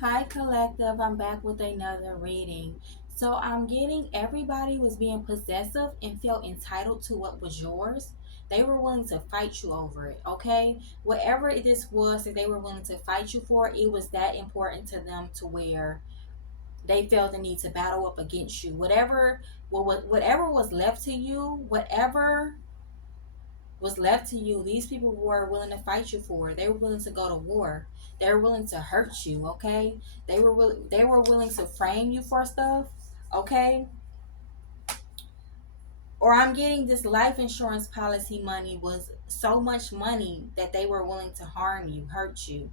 Hi, collective. I'm back with another reading. So, I'm getting everybody was being possessive and felt entitled to what was yours. They were willing to fight you over it, okay? Whatever this was that they were willing to fight you for, it was that important to them to where they felt the need to battle up against you. Whatever was left to you, whatever was left to you, these people were willing to fight you for it. They were willing to go to war. They were willing to hurt you, okay? They were willing to frame you for stuff, okay? Or I'm getting this life insurance policy money was so much money that they were willing to harm you, hurt you.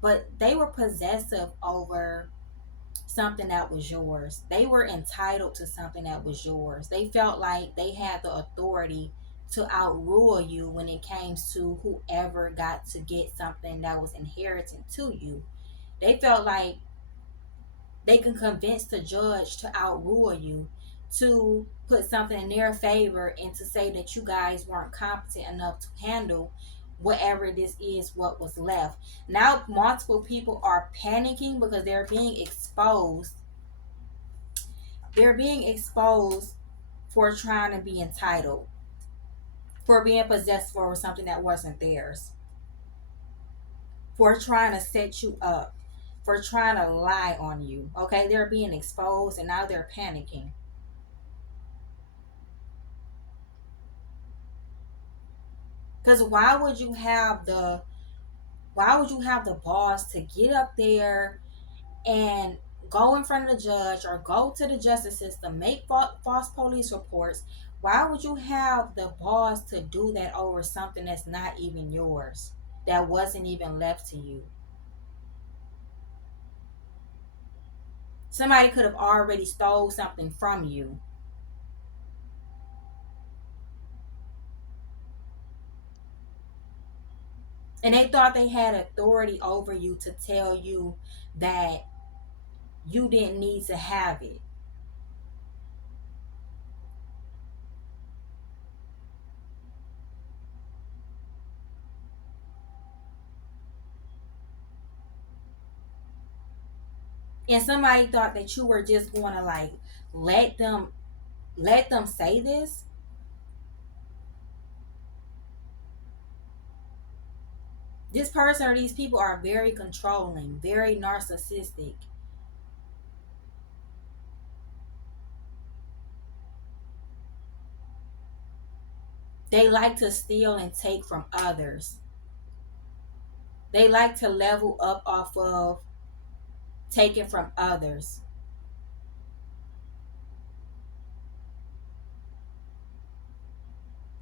But they were possessive over something that was yours. They were entitled to something that was yours. They felt like they had the authority to outrule you when it came to whoever got to get something that was inherited to you. They felt like they can convince the judge to outrule you, to put something in their favor, and to say that you guys weren't competent enough to handle whatever this is what was left. Now multiple people are panicking because they're being exposed for trying to be entitled, for being possessed for something that wasn't theirs, for trying to set you up, for trying to lie on you. Okay, they're being exposed and now they're panicking. Because why would you have the balls to get up there and go in front of the judge or go to the justice system, make false police reports? Why would you have the balls to do that over something that's not even yours, that wasn't even left to you? Somebody could have already stole something from you, and they thought they had authority over you to tell you that you didn't need to have it. And somebody thought that you were just going to like let them let them say this. This person or these people are very controlling, very narcissistic. They like to steal and take from others. They like to level up off of taking from others.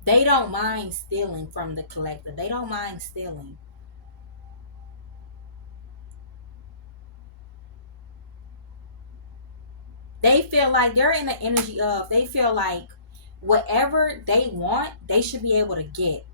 They don't mind stealing from the collective. They don't mind stealing. They feel like they're in the energy of, they feel like whatever they want, they should be able to get.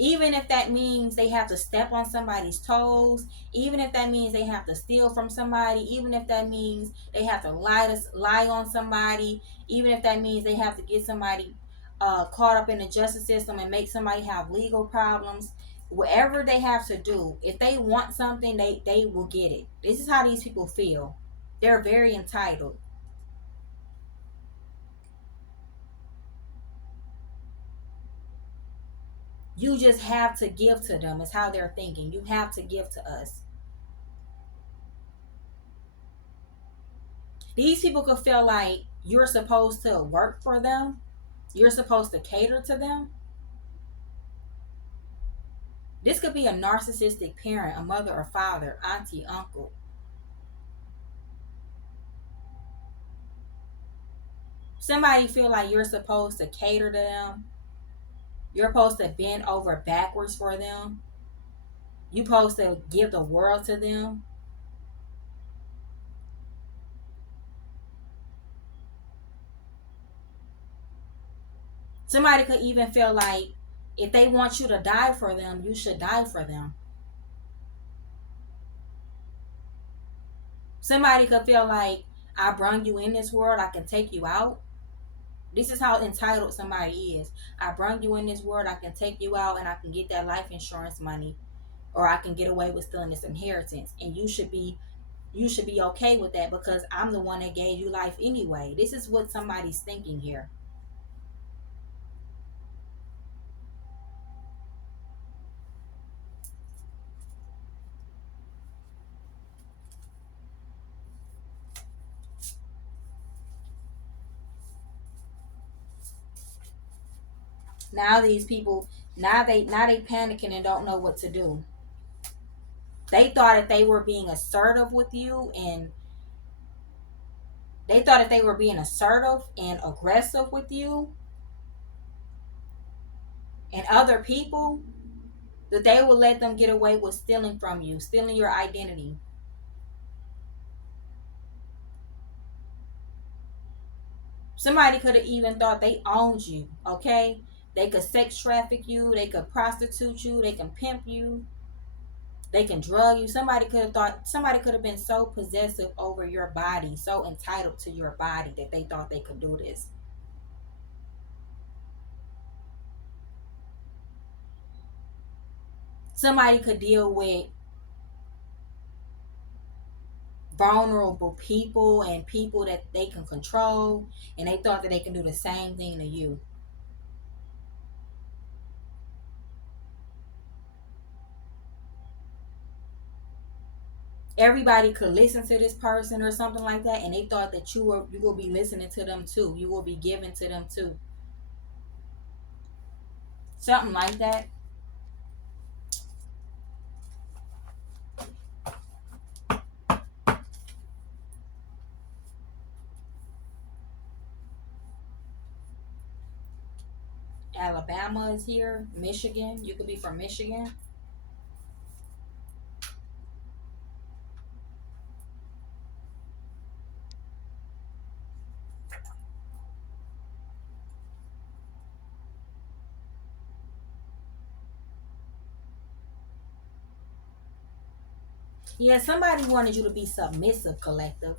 Even if that means they have to step on somebody's toes, even if that means they have to steal from somebody, even if that means they have to lie on somebody, even if that means they have to get somebody caught up in the justice system and make somebody have legal problems. Whatever they have to do, if they want something, they will get it. This is how these people feel. They're very entitled. You just have to give to them, is how they're thinking. You have to give to us. These people could feel like you're supposed to work for them, you're supposed to cater to them. This could be a narcissistic parent, a mother or father, auntie, uncle. Somebody feel like you're supposed to cater to them. You're supposed to bend over backwards for them. You're supposed to give the world to them. Somebody could even feel like if they want you to die for them, you should die for them. Somebody could feel like I brung you in this world, I can take you out. This is how entitled somebody is. I brung you in this world, I can take you out and I can get that life insurance money, or I can get away with stealing this inheritance. And you should be you should be okay with that because I'm the one that gave you life anyway. This is what somebody's thinking here. Now these people, now they panicking and don't know what to do. They thought that they were being assertive with you, and they thought that they were being assertive and aggressive with you and other people, that they will let them get away with stealing from you, stealing your identity. Somebody could have even thought they owned you, okay? They could sex traffic you, they could prostitute you, they can pimp you, they can drug you. Somebody could have been so possessive over your body, so entitled to your body that they thought they could do this. Somebody could deal with vulnerable people and people that they can control, and they thought that they can do the same thing to you. Everybody could listen to this person or something like that, and they thought that you will be listening to them too. You will be giving to them too. Something like that. Alabama is here. Michigan. You could be from Michigan. Yeah, somebody wanted you to be submissive, collective.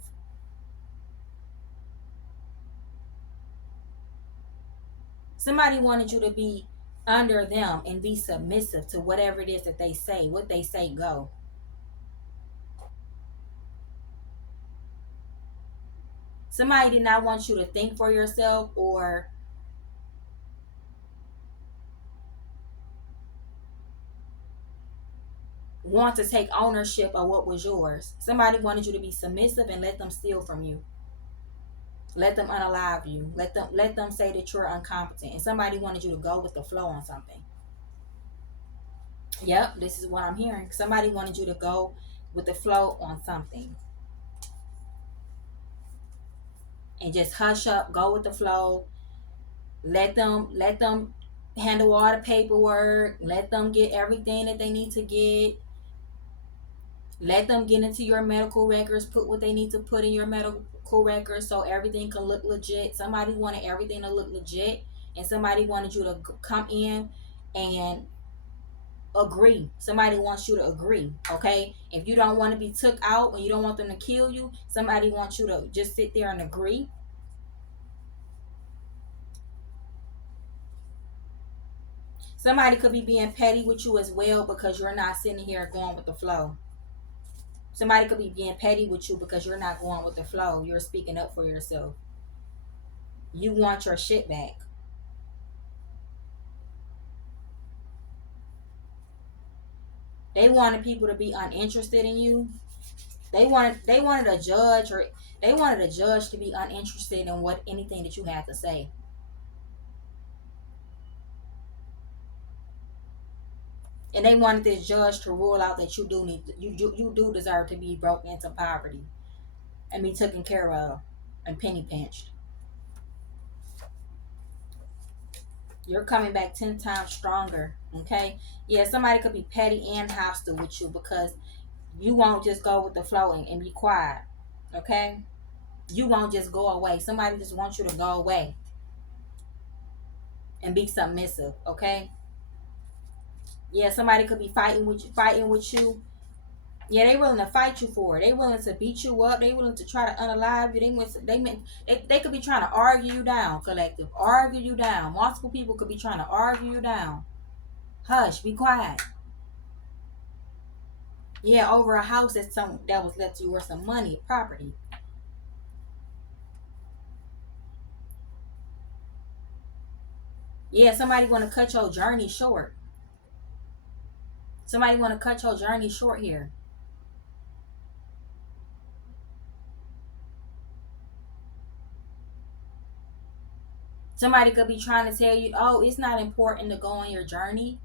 Somebody wanted you to be under them and be submissive to whatever it is that they say. What they say, go. Somebody did not want you to think for yourself or want to take ownership of what was yours. Somebody wanted you to be submissive and let them steal from you. Let them unalive you. Let them say that you're incompetent. And somebody wanted you to go with the flow on something. Yep, this is what I'm hearing. Somebody wanted you to go with the flow on something. And just hush up, go with the flow. Let them handle all the paperwork. Let them get everything that they need to get. Let them get into your medical records, put what they need to put in your medical records so everything can look legit. Somebody wanted everything to look legit, and somebody wanted you to come in and agree. Somebody wants you to agree, okay? If you don't want to be took out and you don't want them to kill you, somebody wants you to just sit there and agree. Somebody could be being petty with you as well because you're not sitting here going with the flow. Somebody could be being petty with you because you're not going with the flow. You're speaking up for yourself. You want your shit back. They wanted people to be uninterested in you. They wanted a judge, or they wanted a judge to be uninterested in what anything that you had to say. And they wanted this judge to rule out that you do deserve to be broke into poverty and be taken care of and penny pinched. You're coming back 10 times stronger. Okay? Yeah, somebody could be petty and hostile with you because you won't just go with the flow and be quiet. Okay? You won't just go away. Somebody just wants you to go away and be submissive. Okay? Yeah, somebody could be fighting with you. Yeah, they willing to fight you for it. They willing to beat you up. They willing to try to unalive you. They could be trying to argue you down, collective. Argue you down. Multiple people could be trying to argue you down. Hush, be quiet. Yeah, over a house that was left to you, or some money, property. Yeah, somebody want to cut your journey short. Somebody want to cut your journey short here. Somebody could be trying to tell you, oh, it's not important to go on your journey.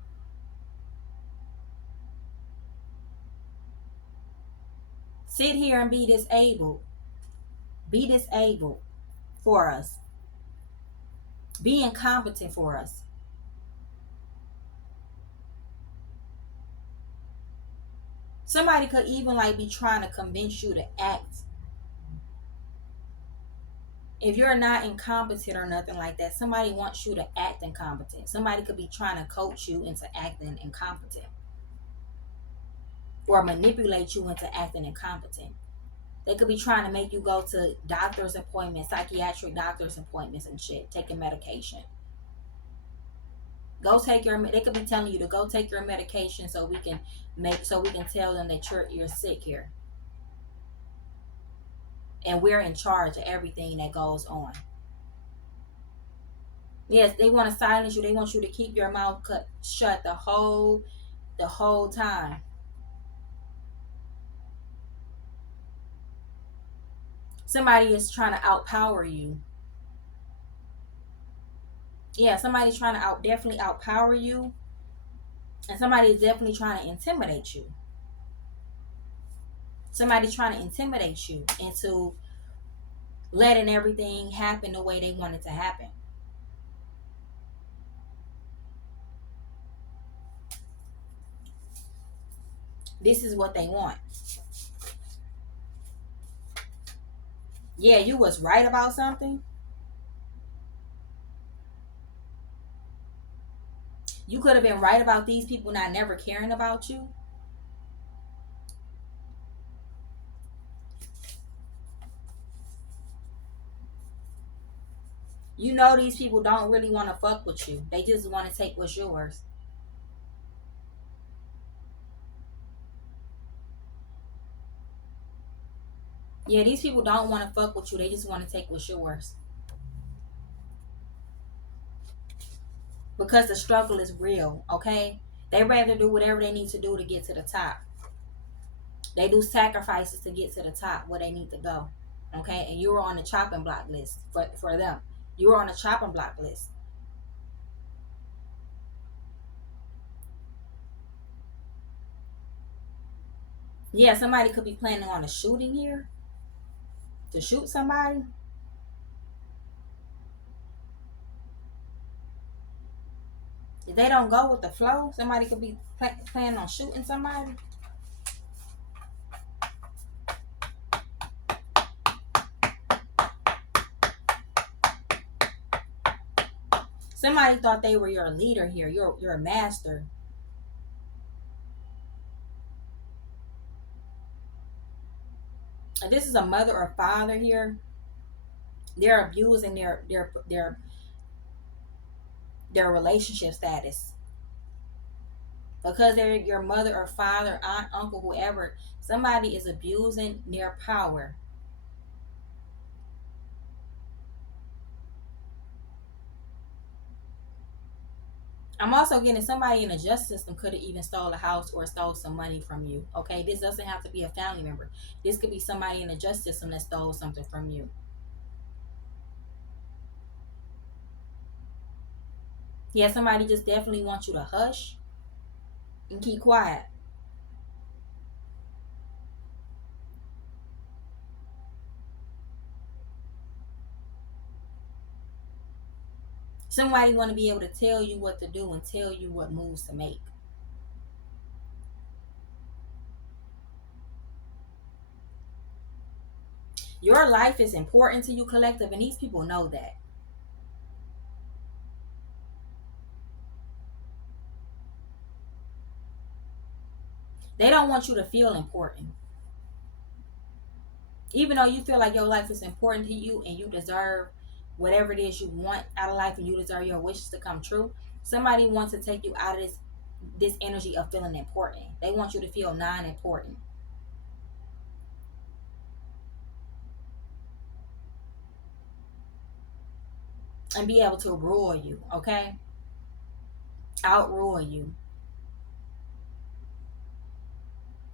Sit here and be disabled. Be disabled for us. Be incompetent for us. Somebody could even like be trying to convince you to act. If you're not incompetent or nothing like that, somebody wants you to act incompetent. Somebody could be trying to coach you into acting incompetent, or manipulate you into acting incompetent. They could be trying to make you go to doctor's appointments, psychiatric doctor's appointments and shit, taking medication. Go take your. They could be telling you to go take your medication so we can tell them that you're sick here, and we're in charge of everything that goes on. Yes, they want to silence you. They want you to keep your mouth cut shut the whole time. Somebody is trying to outpower you. Yeah, somebody's trying to definitely outpower you, and somebody is definitely trying to intimidate you. Somebody's trying to intimidate you into letting everything happen the way they want it to happen. This is what they want. Yeah, you was right about something. You could have been right about these people not never caring about you. You know these people don't really want to fuck with you. They just want to take what's yours. Yeah, these people don't want to fuck with you. They just want to take what's yours. Because the struggle is real, okay? They rather do whatever they need to do to get to the top. They do sacrifices to get to the top where they need to go. Okay? And you're on the chopping block list for them. You're on the chopping block list. Yeah, somebody could be planning on a shooting here. To shoot somebody. If they don't go with the flow, somebody could be planning on shooting somebody. Somebody thought they were your leader here. You're a master. And this is a mother or father here. They're abusing their relationship status because they're your mother or father, aunt, uncle, whoever. Somebody is abusing their power. I'm also getting somebody in the justice system could have even stole a house or stole some money from you. Okay, this doesn't have to be a family member. This could be somebody in the justice system that stole something from you. Yeah, somebody just definitely wants you to hush and keep quiet. Somebody want to be able to tell you what to do and tell you what moves to make. Your life is important to you, collective, and these people know that. They don't want you to feel important. Even though you feel like your life is important to you and you deserve whatever it is you want out of life and you deserve your wishes to come true, somebody wants to take you out of this energy of feeling important. They want you to feel non-important and be able to rule you, okay? Outrule you.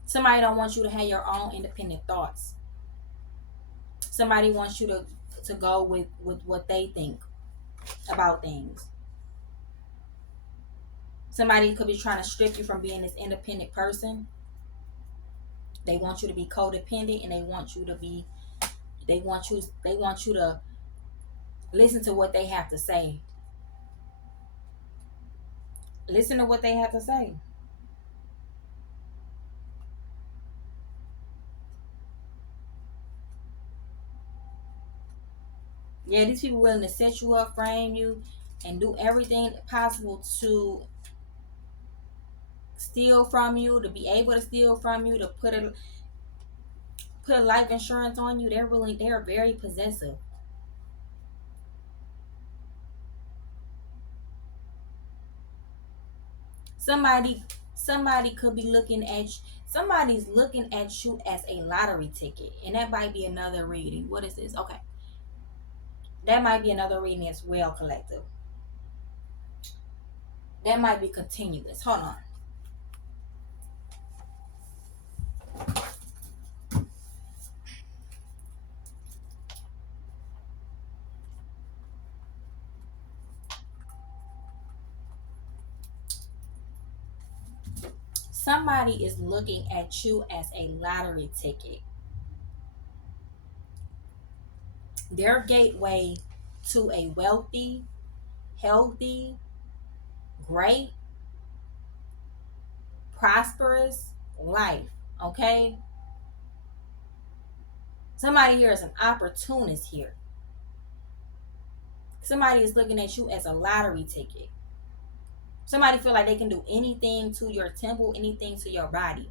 Somebody don't want you to have your own independent thoughts. Somebody wants you to go with what they think about things. Somebody could be trying to strip you from being this independent person. They want you to be codependent, and they want you to listen to what they have to say. Listen to what they have to say. Yeah, these people willing to set you up, frame you, and do everything possible to steal from you, to be able to steal from you, to put a life insurance on you. They're very possessive. Somebody somebody could be looking at somebody's looking at you as a lottery ticket, and that might be another reading. What is this? Okay, that might be another reading as well, collective. That might be continuous. Hold on. Somebody is looking at you as a lottery ticket. Their gateway to a wealthy, healthy, great, prosperous life. Okay? Somebody here is an opportunist here. Somebody is looking at you as a lottery ticket. Somebody feel like they can do anything to your temple, anything to your body.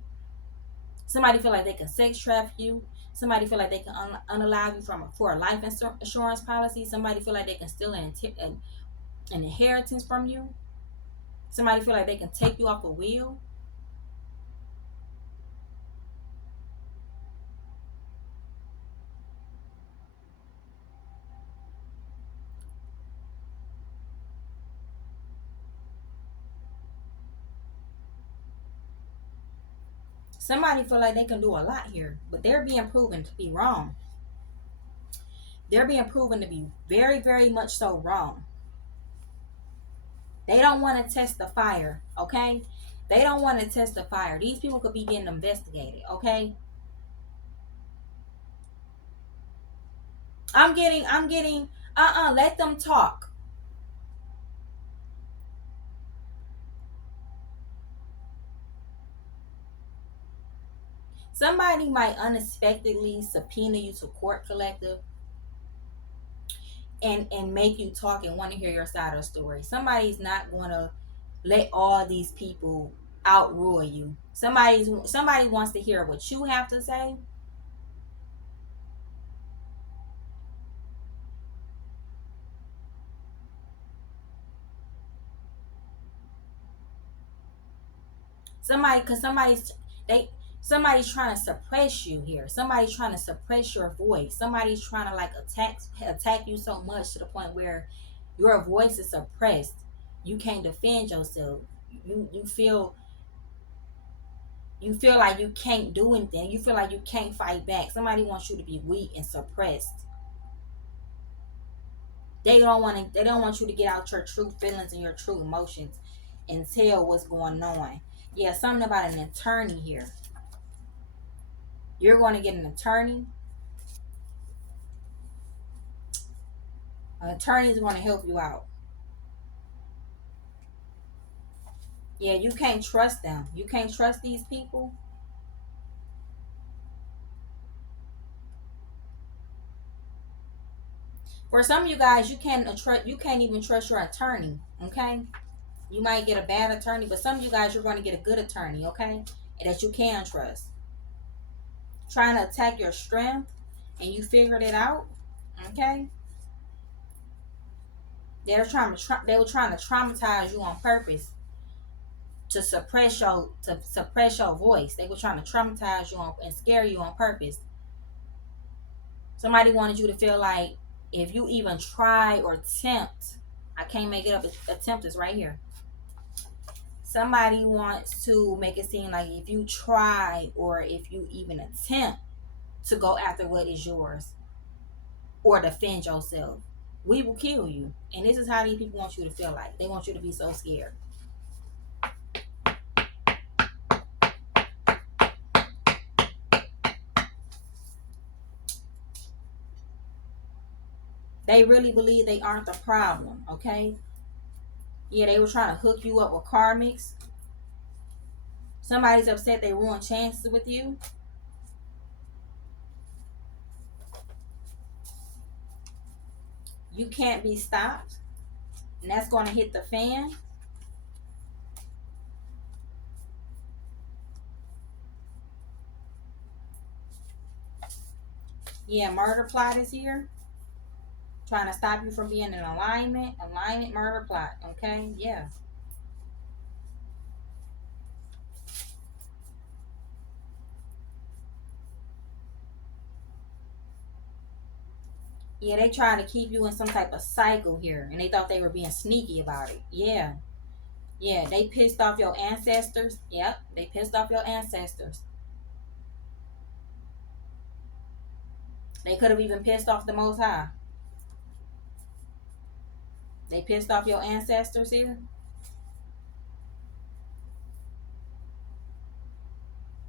Somebody feel like they can sex traffic you. Somebody feel like they can unalive you for a life insurance policy. Somebody feel like they can steal an inheritance from you. Somebody feel like they can take you off the wheel. Somebody feel like they can do a lot here, but they're being proven to be wrong. They're being proven to be very, very much so wrong. They don't want to test the fire, okay? They don't want to test the fire. These people could be getting investigated, okay? Let them talk. Somebody might unexpectedly subpoena you to court, collective, and make you talk and want to hear your side of the story. Somebody's not going to let all these people outrule you. Somebody wants to hear what you have to say. Somebody, because they somebody's trying to suppress you here. Somebody's trying to suppress your voice. Somebody's trying to like attack you so much to the point where your voice is suppressed. You can't defend yourself. You feel like you can't do anything. You feel like you can't fight back. Somebody wants you to be weak and suppressed. They don't want you to get out your true feelings and your true emotions and tell what's going on. Yeah, something about an attorney here. You're going to get an attorney. An attorney is going to help you out. Yeah, you can't trust them. You can't trust these people. For some of you guys, you can't even trust your attorney. Okay, you might get a bad attorney, but some of you guys, you're going to get a good attorney. Okay, and that you can trust. Trying to attack your strength, and you figured it out. Okay, they were trying to traumatize you on purpose. to suppress your voice. They were trying to traumatize you and scare you on purpose. Somebody wanted you to feel like if you even try or attempt, I can't make it up. Attempt is right here. Somebody wants to make it seem like if you try or if you even attempt to go after what is yours or defend yourself, we will kill you. And this is how these people want you to feel like. They want you to be so scared. They really believe they aren't the problem, okay? Yeah, they were trying to hook you up with karmics. Somebody's upset they ruined chances with you. You can't be stopped. And that's going to hit the fan. Yeah, murder plot is here. Trying to stop you from being in alignment. Alignment, murder plot. Okay, yeah. Yeah, they trying to keep you in some type of cycle here. And they thought they were being sneaky about it. Yeah. Yeah, they pissed off your ancestors. Yep, they pissed off your ancestors. They could have even pissed off the Most High. They pissed off your ancestors here.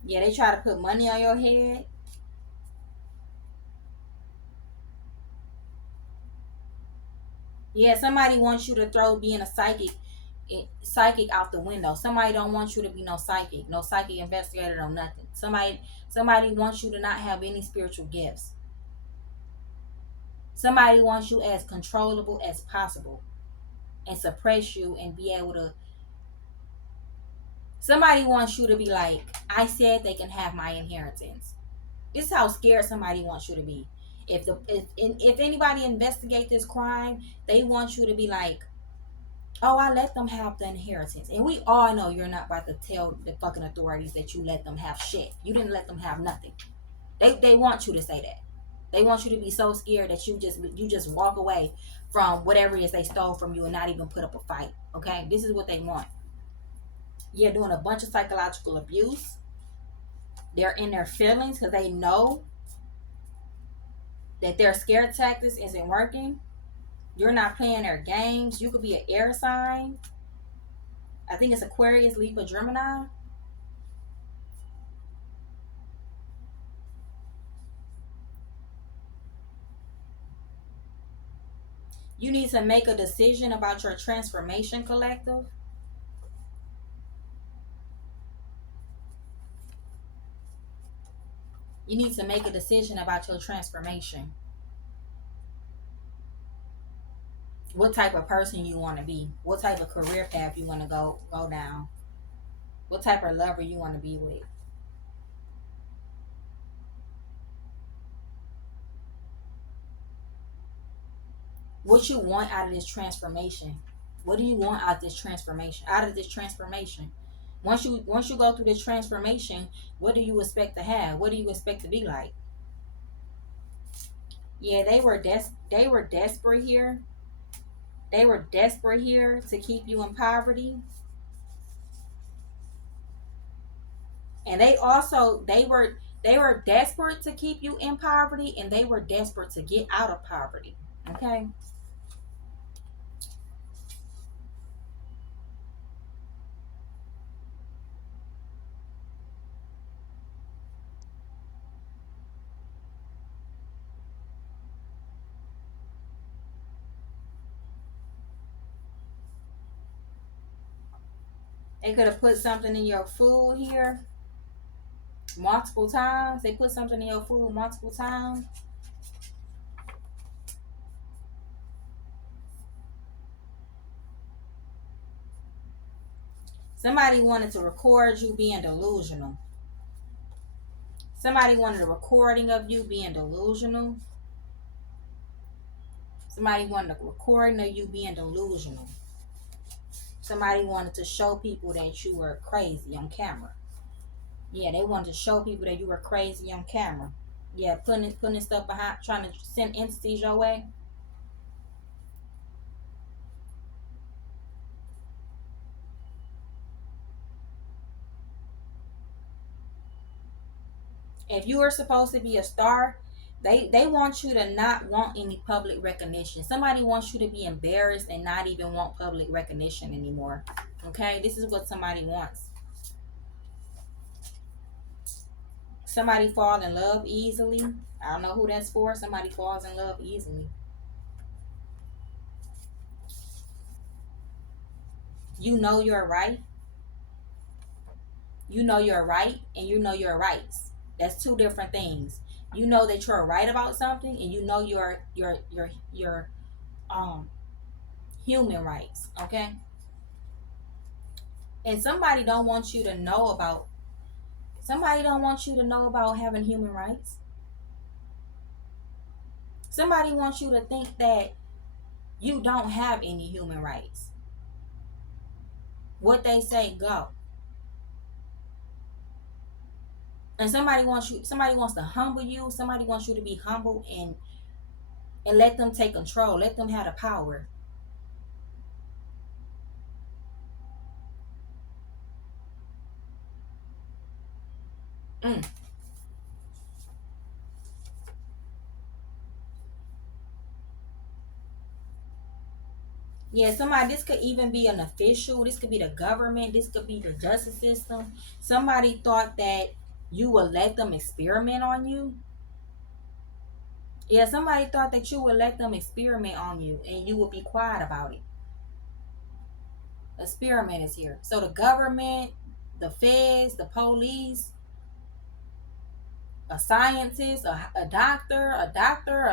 Yeah, they try to put money on your head. Yeah, somebody wants you to throw being a psychic out the window. Somebody don't want you to be no psychic investigator, no nothing. Somebody wants you to not have any spiritual gifts. Somebody wants you as controllable as possible and suppress you and be able to. Somebody wants you to be like, I said they can have my inheritance. This is how scared somebody wants you to be. If anybody investigate this crime, they want you to be like, oh, I let them have the inheritance. And we all know you're not about to tell the fucking authorities that you let them have shit. You didn't let them have nothing. They want you to say that. They want you to be so scared that you just walk away from whatever it is they stole from you and not even put up a fight. Okay? This is what they want. You're doing a bunch of psychological abuse. They're in their feelings because they know that their scare tactics isn't working. You're not playing their games. You could be an air sign. I think it's Aquarius, Libra, Gemini. You need to make a decision about your transformation, collective. You need to make a decision about your transformation. What type of person you want to be. What type of career path you want to go down. What type of lover you want to be with. What you want out of this transformation. What do you want out of this transformation? Once you go through this transformation, what do you expect to have? What do you expect to be like? Yeah, they were desperate here. They were desperate here to keep you in poverty. And they were desperate to keep you in poverty, and they were desperate to get out of poverty. Okay? They could have put something in your food here multiple times. They put something in your food multiple times. Somebody wanted to record you being delusional. Somebody wanted a recording of you being delusional. Somebody wanted a recording of you being delusional. Somebody wanted to show people that you were crazy on camera. Yeah, they wanted to show people that you were crazy on camera. Yeah, putting stuff behind, trying to send entities your way. If you are supposed to be a star, they want you to not want any public recognition. Somebody wants you to be embarrassed and not even want public recognition anymore. Okay, this is what somebody wants. Somebody fall in love easily. I don't know who that's for. Somebody falls in love easily. You know you're right. You know you're right, and you know your rights. That's two different things. You know that you're right about something, and you know your um human rights. Okay, and somebody don't want you to know about having human rights. Somebody wants you to think that you don't have any human rights. What they say go. And somebody wants to humble you. Somebody wants you to be humble and let them take control. Let them have the power. Mm. Yeah, this could even be an official. This could be the government. This could be the justice system. Somebody thought that you would let them experiment on you. Yeah, somebody thought that you would let them experiment on you and you would be quiet about it. Experiment is here. So the government, the feds, the police, a scientist, a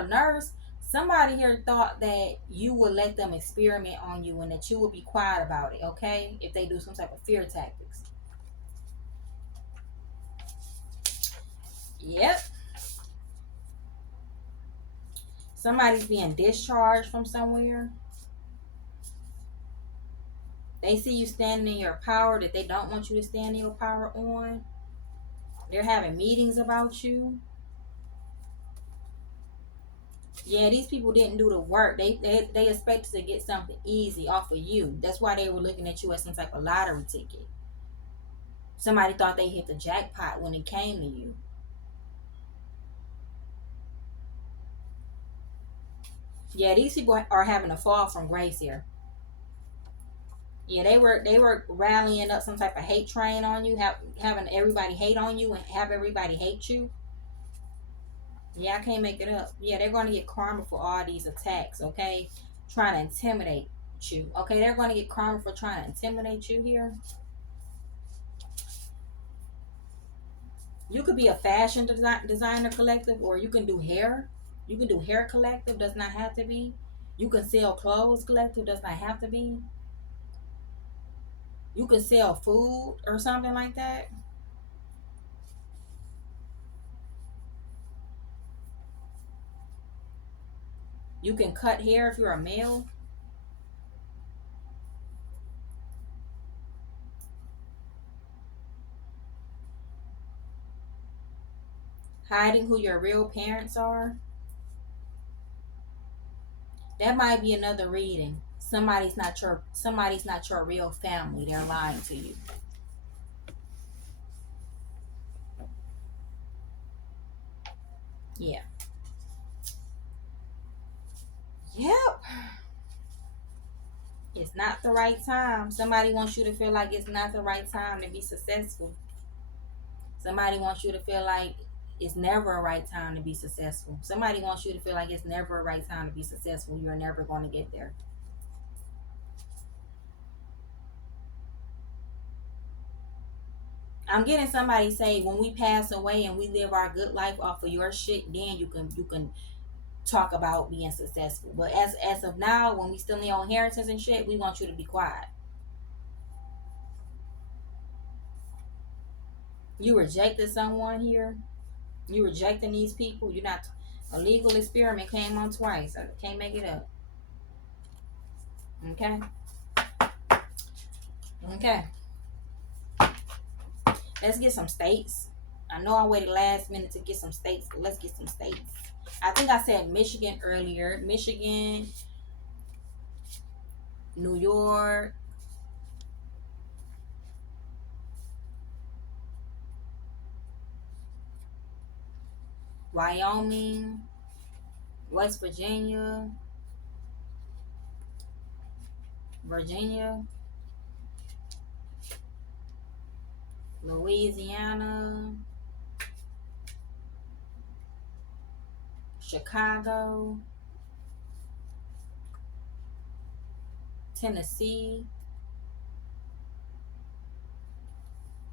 nurse, somebody here thought that you would let them experiment on you and that you would be quiet about it, okay? If they do some type of fear tactics. Yep. Somebody's being discharged from somewhere. They see you standing in your power that they don't want you to stand in your power on. They're having meetings about you. Yeah, these people didn't do the work. They expected to get something easy off of you. That's why they were looking at you as some type of lottery ticket. Somebody thought they hit the jackpot when it came to you. Yeah, these people are having a fall from grace here. Yeah, they were rallying up some type of hate train on you, having everybody hate on you and have everybody hate you. Yeah, I can't make it up. Yeah, they're going to get karma for all these attacks, okay? Trying to intimidate you. Okay, they're going to get karma for trying to intimidate you here. You could be a fashion designer collective, or you can do hair. You can do hair collective, does not have to be. You can sell clothes collective, does not have to be. You can sell food or something like that. You can cut hair if you're a male. Hiding who your real parents are. That might be another reading. Somebody's not your real family. They're lying to you. Yeah. Yep. It's not the right time. Somebody wants you to feel like it's not the right time to be successful. Somebody wants you to feel like it's never a right time to be successful. Somebody wants you to feel like it's never a right time to be successful. You're never going to get there. I'm getting somebody say when we pass away and we live our good life off of your shit, then you can talk about being successful. But as of now, when we still in your inheritance and shit, we want you to be quiet. You rejected someone here. You rejecting these people. You're not. A legal experiment came on twice. I can't make it up. Okay. Okay, let's get some states. I know I waited last minute to get some states, but let's get some states. I think I said Michigan earlier. Michigan, New York, Wyoming, West Virginia, Virginia, Louisiana, Chicago, Tennessee,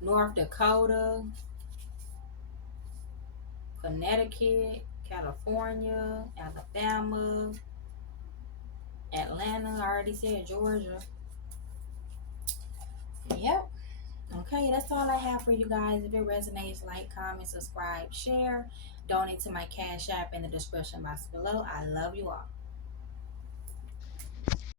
North Dakota, Connecticut, California, Alabama, Atlanta. I already said Georgia. Yep. Okay, that's all I have for you guys. If it resonates, like, comment, subscribe, share, donate to my Cash App in the description box below. I love you all.